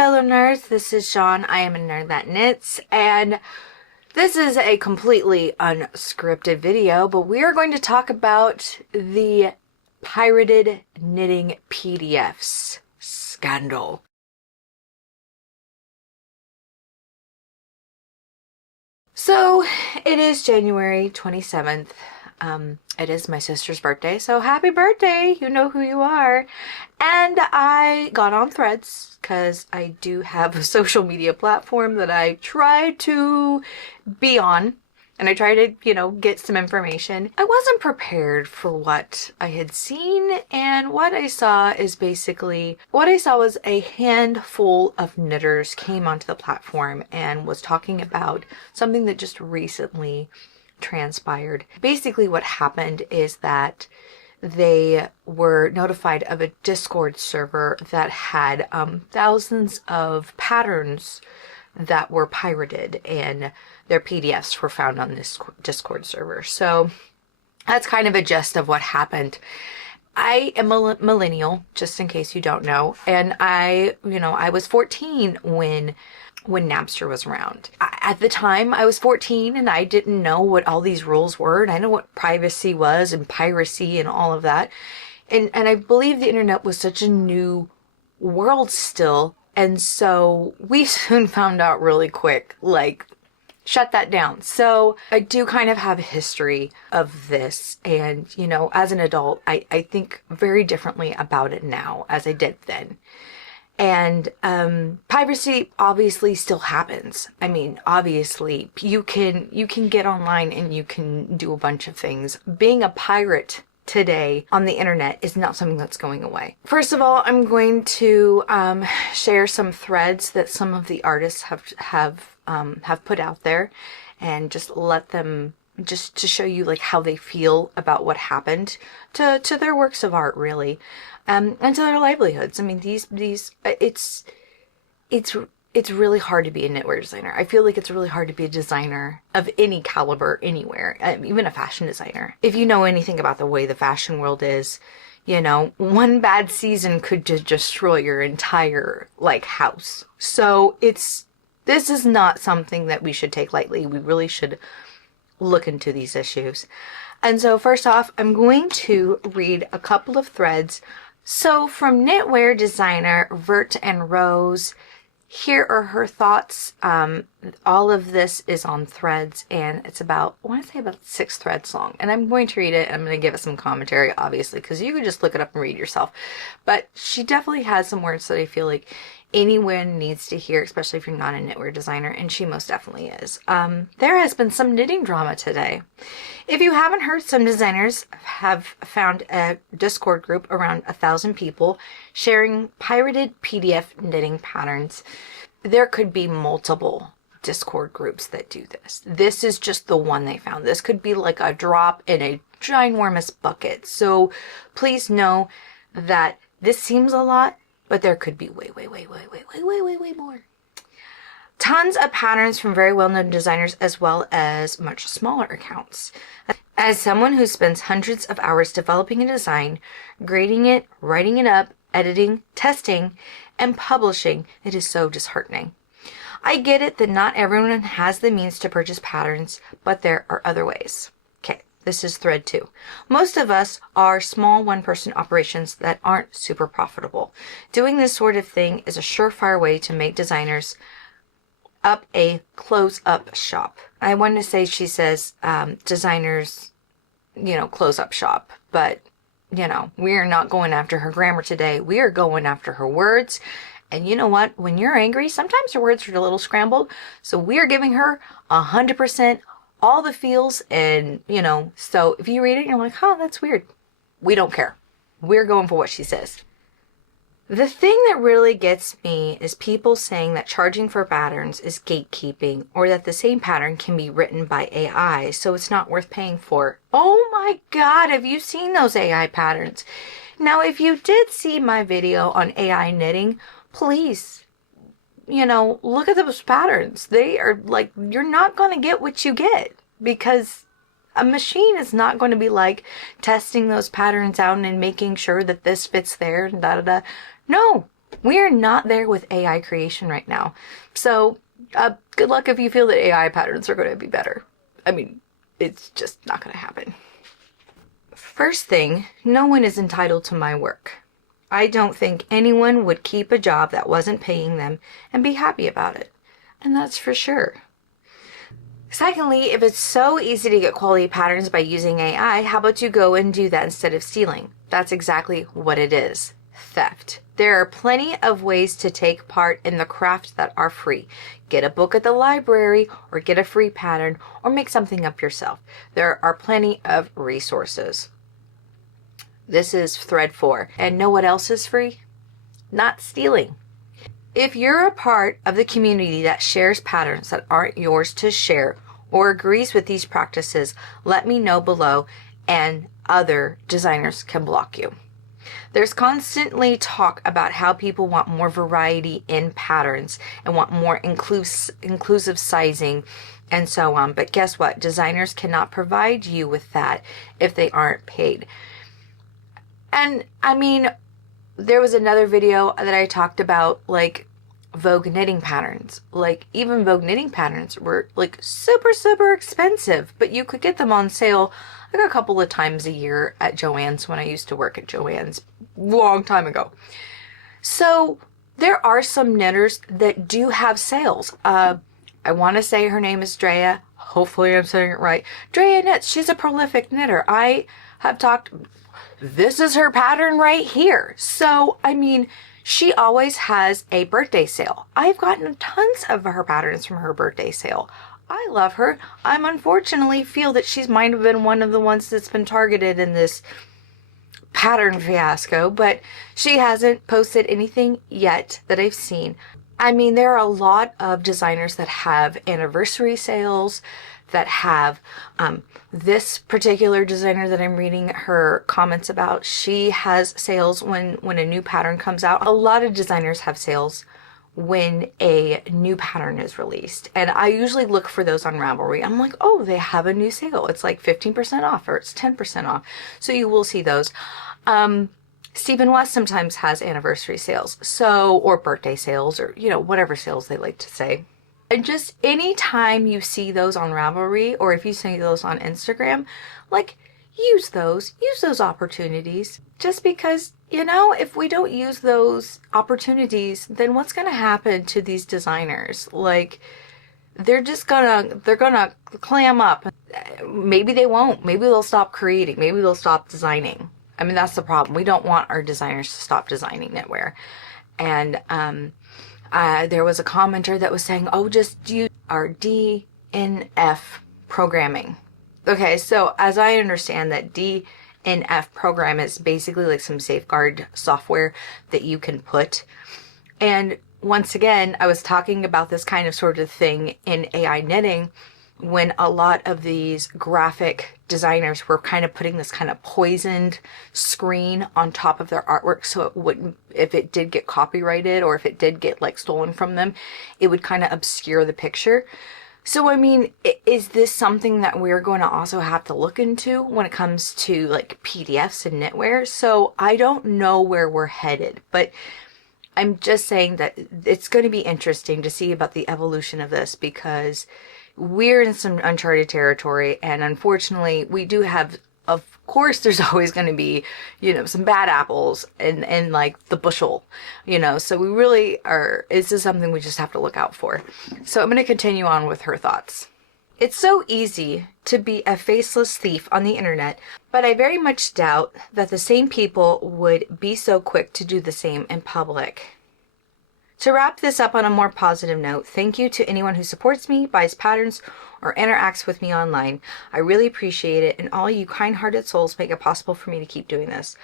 fellow nerds, this is Sean. I am a nerd that knits, and this is a completely unscripted video, but we are going to talk about the pirated knitting PDFs scandal. So it is January 27th. It is my sister's birthday, so happy birthday! You know who you are. And I got on Threads because I do have a social media platform that I try to be on, and I try to, get some information. I wasn't prepared for what I had seen, and what I saw was a handful of knitters came onto the platform and was talking about something that just recently transpired. Basically what happened is that they were notified of a Discord server that had thousands of patterns that were pirated, and their PDFs were found on this Discord server. So that's kind of a gist of what happened. I am a millennial, just in case you don't know, and I was 14 when Napster was around. At the time, I was 14 and I didn't know what all these rules were, and I know what privacy was and piracy and all of that. And I believe the internet was such a new world still, and so we soon found out really quick, shut that down. So I do kind of have a history of this, and as an adult, I think very differently about it now as I did then. And piracy obviously still happens. I mean, obviously you can get online and you can do a bunch of things. Being a pirate today on the internet is not something that's going away. First of all, I'm going to share some threads that some of the artists have put out there, and just let them, just to show you how they feel about what happened to their works of art, really. And to their livelihoods. I mean, it's really hard to be a knitwear designer. I feel like it's really hard to be a designer of any caliber anywhere, even a fashion designer. If you know anything about the way the fashion world is, one bad season could just destroy your entire house. So this is not something that we should take lightly. We really should look into these issues. And so first off, I'm going to read a couple of threads. So from knitwear designer Vert and Rose, here are her thoughts. All of this is on Threads, and it's about 6 threads long. And I'm going to read it, and I'm going to give it some commentary, obviously, because you can just look it up and read yourself. But she definitely has some words that I feel like anyone needs to hear, especially if you're not a knitwear designer, and she most definitely is. There has been some knitting drama today. If you haven't heard, some designers have found a Discord group around 1,000 people sharing pirated PDF knitting patterns. There could be multiple Discord groups that do this. This is just the one they found. This could be like a drop in a ginormous bucket. So please know that this seems a lot, but there could be way more. Tons of patterns from very well-known designers, as well as much smaller accounts. As someone who spends hundreds of hours developing a design, grading it, writing it up, editing, testing, and publishing, it is so disheartening. I get it that not everyone has the means to purchase patterns, but there are other ways. Okay, this is thread 2. Most of us are small one-person operations that aren't super profitable. Doing this sort of thing is a surefire way to make designers up a close-up shop. I want to say she says designers, close up shop, but we are not going after her grammar today. We are going after her words. And you know what? When you're angry, sometimes your words are a little scrambled. So we are giving her 100% all the feels, and so if you read it and you're like, oh, that's weird, we don't care. We're going for what she says. The thing that really gets me is people saying that charging for patterns is gatekeeping, or that the same pattern can be written by AI, so it's not worth paying for. Oh my God, have you seen those AI patterns? Now, if you did see my video on AI knitting, please, look at those patterns. They are you're not going to get what you get, because a machine is not going to be testing those patterns out and making sure that this fits there and da da da. No, We are not there with AI creation right now. So good luck if you feel that AI patterns are going to be better. I mean, it's just not going to happen. First thing, no one is entitled to my work. I don't think anyone would keep a job that wasn't paying them and be happy about it. And that's for sure. Secondly, if it's so easy to get quality patterns by using AI, how about you go and do that instead of stealing? That's exactly what it is. Theft. There are plenty of ways to take part in the craft that are free. Get a book at the library, or get a free pattern, or make something up yourself. There are plenty of resources. This is thread 4. And know what else is free? Not stealing. If you're a part of the community that shares patterns that aren't yours to share or agrees with these practices, let me know below and other designers can block you. There's constantly talk about how people want more variety in patterns and want more inclusive sizing and so on. But guess what? Designers cannot provide you with that if they aren't paid. And I mean, there was another video that I talked about, like, Vogue knitting patterns. Like, even Vogue knitting patterns were like super expensive, but you could get them on sale like a couple of times a year at Joann's when I used to work at Joann's long time ago. So there are some knitters that do have sales. I want to say her name is Drea. Hopefully I'm saying it right. Drea knits. She's a prolific knitter. I have talked, this is her pattern right here. So, I mean, she always has a birthday sale. I've gotten tons of her patterns from her birthday sale. I love her. I'm unfortunately feel that she might have been one of the ones that's been targeted in this pattern fiasco, but she hasn't posted anything yet that I've seen. I mean, there are a lot of designers that have anniversary sales, that have this particular designer that I'm reading her comments about. She has sales when a new pattern comes out. A lot of designers have sales when a new pattern is released. And I usually look for those on Ravelry. I'm like, oh, they have a new sale. It's like 15% off or it's 10% off. So you will see those. Stephen West sometimes has anniversary sales, so, or birthday sales, or, you know, whatever sales they like to say. And just anytime you see those on Ravelry, or if you see those on Instagram, like, use those opportunities. Just because, you know, if we don't use those opportunities, then what's going to happen to these designers? Like, they're gonna clam up. Maybe they won't. Maybe they'll stop creating. Maybe they'll stop designing. I mean, that's the problem. We don't want our designers to stop designing knitwear. And, there was a commenter that was saying, oh, just use our DNF programming. Okay, so as I understand that DNF program is basically like some safeguard software that you can put. And once again, I was talking about this kind of sort of thing in AI knitting when a lot of these graphic designers were kind of putting this kind of poisoned screen on top of their artwork, so it wouldn't, if it did get copyrighted or if it did get like stolen from them, it would kind of obscure the picture. So I mean, is this something that we're going to also have to look into when it comes to like PDFs and knitwear? So I don't know where we're headed, but I'm just saying that it's going to be interesting to see about the evolution of this, because we're in some uncharted territory, and unfortunately we do have, of course there's always going to be, you know, some bad apples and like the bushel, you know, so we really are, this is something we just have to look out for. So I'm going to continue on with her thoughts. It's so easy to be a faceless thief on the internet, but I very much doubt that the same people would be so quick to do the same in public. To wrap this up on a more positive note, thank you to anyone who supports me, buys patterns, or interacts with me online. I really appreciate it, and all you kind-hearted souls make it possible for me to keep doing this.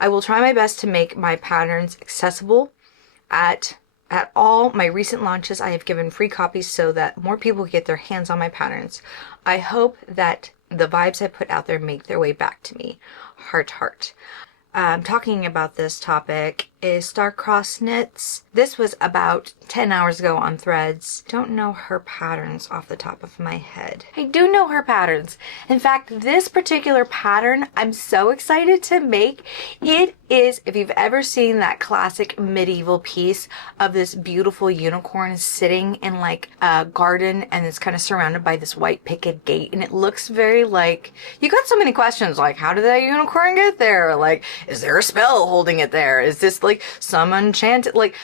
I will try my best to make my patterns accessible. At all my recent launches, I have given free copies so that more people get their hands on my patterns. I hope that the vibes I put out there make their way back to me. Heart, heart. Talking about this topic is Star-Crossed Knits. This was about 10 hours ago on Threads. Don't know her patterns off the top of my head. I do know her patterns. In fact, this particular pattern I'm so excited to make. It is, if you've ever seen that classic medieval piece of this beautiful unicorn sitting in like a garden and it's kind of surrounded by this white picket gate, and it looks very like, you got so many questions like, how did that unicorn get there? Like, is there a spell holding it there? Is this like some enchanted, like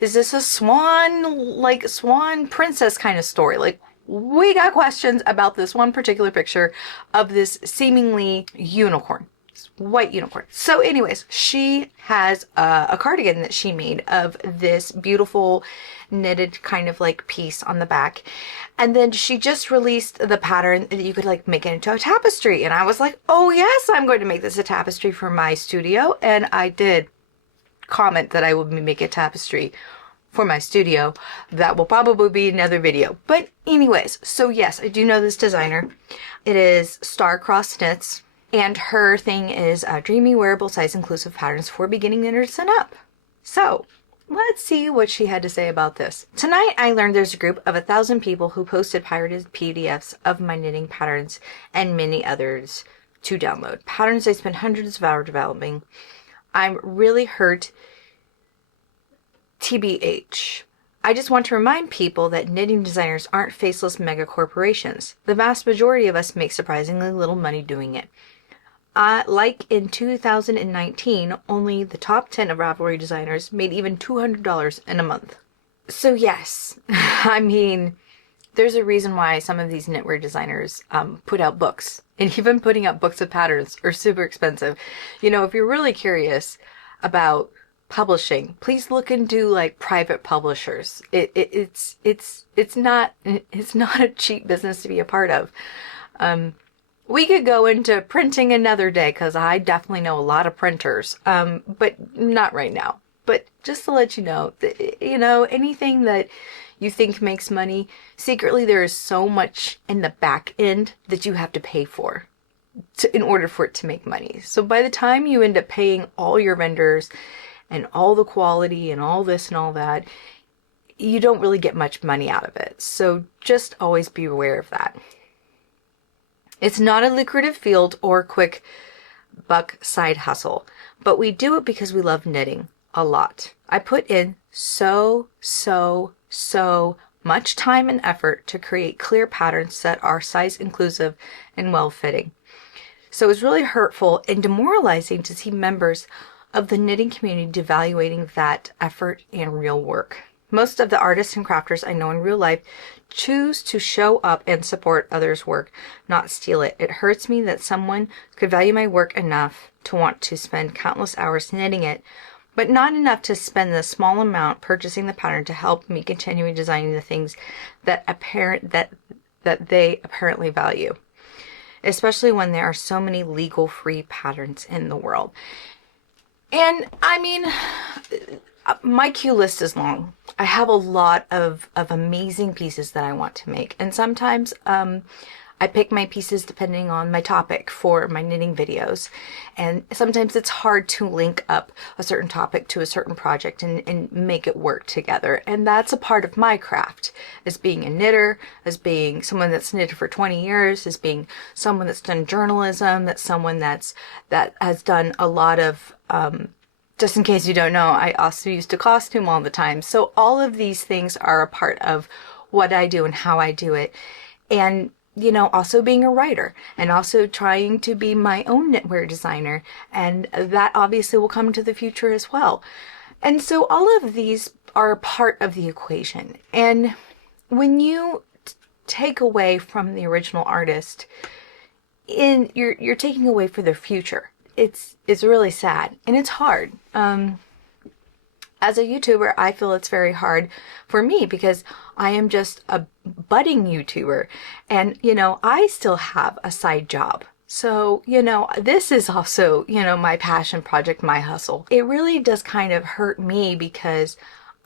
is this a swan, like swan princess kind of story? Like, we got questions about this one particular picture of this seemingly unicorn, white unicorn. So anyways, she has a cardigan that she made of this beautiful knitted kind of like piece on the back, and then she just released the pattern that you could like make it into a tapestry, and I was like, oh yes, I'm going to make this a tapestry for my studio. And I did comment that I would make a tapestry for my studio. That will probably be another video, but anyways, so yes, I do know this designer. It is Star-Crossed Knits, and her thing is dreamy, wearable, size inclusive patterns for beginning knitters and up. So let's see what she had to say about this. Tonight I learned there's a group of 1,000 people who posted pirated PDFs of my knitting patterns and many others to download. Patterns I spent hundreds of hours developing. I'm really hurt. TBH. I just want to remind people that knitting designers aren't faceless mega corporations. The vast majority of us make surprisingly little money doing it. Like in 2019, only the top 10 of Ravelry designers made even $200 in a month. So yes, I mean, there's a reason why some of these knitwear designers put out books. And even putting out books of patterns are super expensive. You know, if you're really curious about publishing, please look into like private publishers. It's not a cheap business to be a part of. We could go into printing another day because I definitely know a lot of printers, but not right now. But just to let you know, you know, anything that you think makes money, secretly there is so much in the back end that you have to pay for in order for it to make money. So by the time you end up paying all your vendors and all the quality and all this and all that, you don't really get much money out of it. So just always be aware of that. It's not a lucrative field or quick buck side hustle, but we do it because we love knitting a lot. I put in so much time and effort to create clear patterns that are size inclusive and well-fitting. So it's really hurtful and demoralizing to see members of the knitting community devaluating that effort and real work. Most of the artists and crafters I know in real life choose to show up and support others' work, not steal it. It hurts me that someone could value my work enough to want to spend countless hours knitting it, but not enough to spend the small amount purchasing the pattern to help me continue designing the things that they apparently value, especially when there are so many legal free patterns in the world. And I mean, my queue list is long. I have a lot of amazing pieces that I want to make. And sometimes I pick my pieces depending on my topic for my knitting videos. And sometimes it's hard to link up a certain topic to a certain project and make it work together. And that's a part of my craft, as being a knitter, as being someone that's knitted for 20 years, as being someone that's done journalism, that's someone that has done a lot of just in case you don't know, I also used to costume all the time. So all of these things are a part of what I do and how I do it. And, you know, also being a writer and also trying to be my own knitwear designer. And that obviously will come into the future as well. And so all of these are a part of the equation. And when you take away from the original artist, you're taking away for their future. It's really sad and it's hard. As a YouTuber, I feel it's very hard for me because I am just a budding YouTuber and, you know, I still have a side job. So, you know, this is also, you know, my passion project, my hustle. It really does kind of hurt me because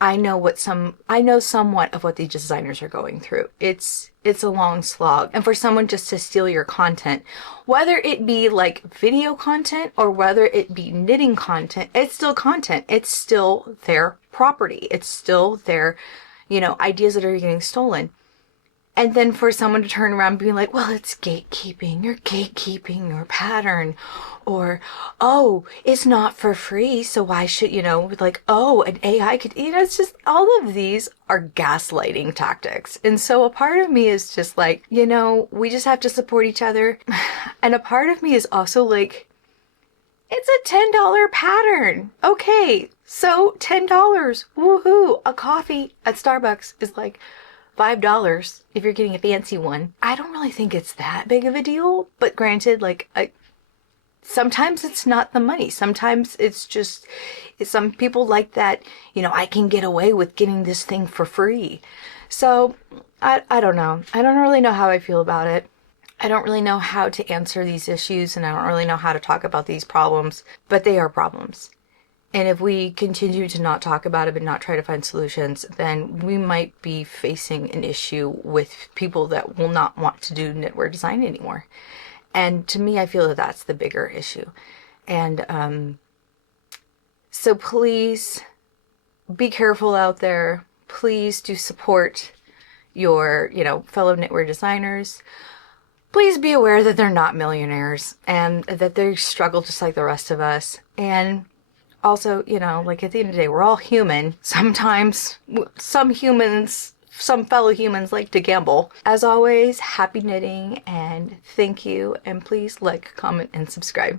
I know somewhat of what these designers are going through. It's a long slog. And for someone just to steal your content, whether it be like video content or whether it be knitting content, it's still content. It's still their property. It's still their, ideas that are getting stolen. And then for someone to turn around and be like, well, it's gatekeeping. You're gatekeeping your pattern. Or, oh, it's not for free, so why should, like, oh, an AI could, it's just, all of these are gaslighting tactics. And so a part of me is just like, we just have to support each other. And a part of me is also like, it's a $10 pattern. Okay, so $10. Woohoo. A coffee at Starbucks is like $5 if you're getting a fancy one. I don't really think it's that big of a deal, but granted, like, sometimes it's not the money. Sometimes it's just, some people like that, I can get away with getting this thing for free. So I don't know. I don't really know how I feel about it. I don't really know how to answer these issues, and I don't really know how to talk about these problems, but they are problems. And if we continue to not talk about it and not try to find solutions, then we might be facing an issue with people that will not want to do knitwear design anymore. And to me, I feel that that's the bigger issue. And so please be careful out there. Please do support your, fellow knitwear designers. Please be aware that they're not millionaires and that they struggle just like the rest of us. And also, like at the end of the day, we're all human. Sometimes some fellow humans like to gamble. As always, happy knitting and thank you. And please like, comment, and subscribe.